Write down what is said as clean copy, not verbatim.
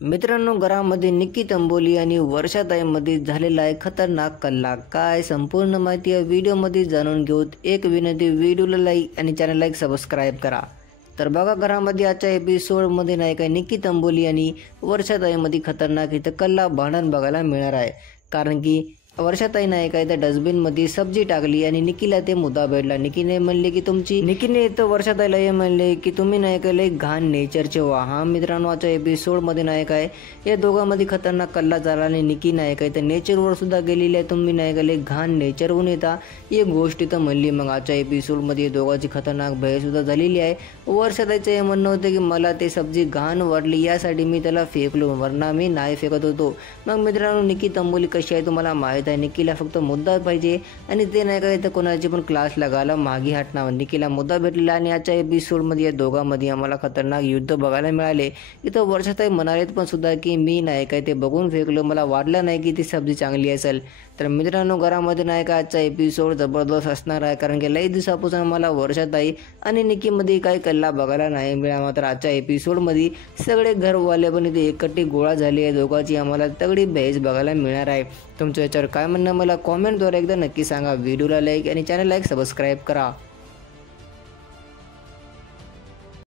मित्रांनो, घरामध्ये निक्की तंबोली आणि वर्षाताईंमध्ये झालेला आहे खतरनाक कल्ला. काय संपूर्ण माहिती या व्हिडिओमध्ये जाणून घेऊत. एक विनंती, व्हिडिओला लाईक आणि चॅनलला एक सबस्क्राईब करा. तर बघा, घरामध्ये आजच्या एपिसोडमध्ये नाही काय निक्की तंबोली आणि वर्षाताईंमध्ये खतरनाक इथं कल्ला भांडण बघायला मिळणार आहे. कारण की वर्षाताई नाही काय त्या डस्टबिनमध्ये सब्जी टाकली आणि निकीला ते मुद्दा भेटला. निकीने तर वर्षाताईला हे म्हणले की तुम्ही नाही काय लय घाण नेचरचे व्हा. हा मित्रांनो, आजच्या एपिसोडमध्ये नाही काय या दोघांमध्ये खतरनाक कल्ला झाला आणि निकी नाही काय तर नेचरवर सुद्धा गेलेली आहे. तुम्ही नाही काय लय घाण नेचरहून येता एक गोष्ट तर म्हणली. मग आजच्या एपिसोडमध्ये दोघांची खतरनाक भयसुद्धा झालेली आहे. वर्षाताईचं हे म्हणणं होतं की मला ते सब्जी घाण वाटली, यासाठी मी त्याला फेकलो, वरना मी नाही फेकत होतो. मग मित्रांनो, निकी तंबोली कशी आहे तुम्हाला माहीत आहे. निकीला फक्त मुद्दा पाहिजे आणि ते नाही काय तर कोणाची पण क्लास लागायला मागे हटणार. निकीला मुद्दा भेटलेला आणि आजच्या एपिसोडमध्ये या दोघांमध्ये आम्हाला खतरनाक युद्ध बघायला मिळाले. इथं वर्षाताई म्हणालेत पण सुद्धा की मी नाही काय ते बघून फेकलो, मला वाटलं नाही की ती सब्जी चांगली असेल. तर मित्रांनो, घरामध्ये नाही का आजचा एपिसोड जबरदस्त असणार आहे. कारण की लई दिवसापासून मला वर्षाताई आणि निकीमध्ये काही कल्ला बघायला नाही मिळाला. मात्र आजच्या एपिसोडमध्ये सगळे घरवाले पण इथे एकट्ठी गोळा झाली आहे. दोघांची आम्हाला तगडी बहस बघायला मिळणार आहे. तुमच्या याच्यावर काय म्हणणं मला कॉमेंटद्वारे एकदा नक्की सांगा. व्हिडिओला लाईक आणि चॅनलला एक सबस्क्राईब करा.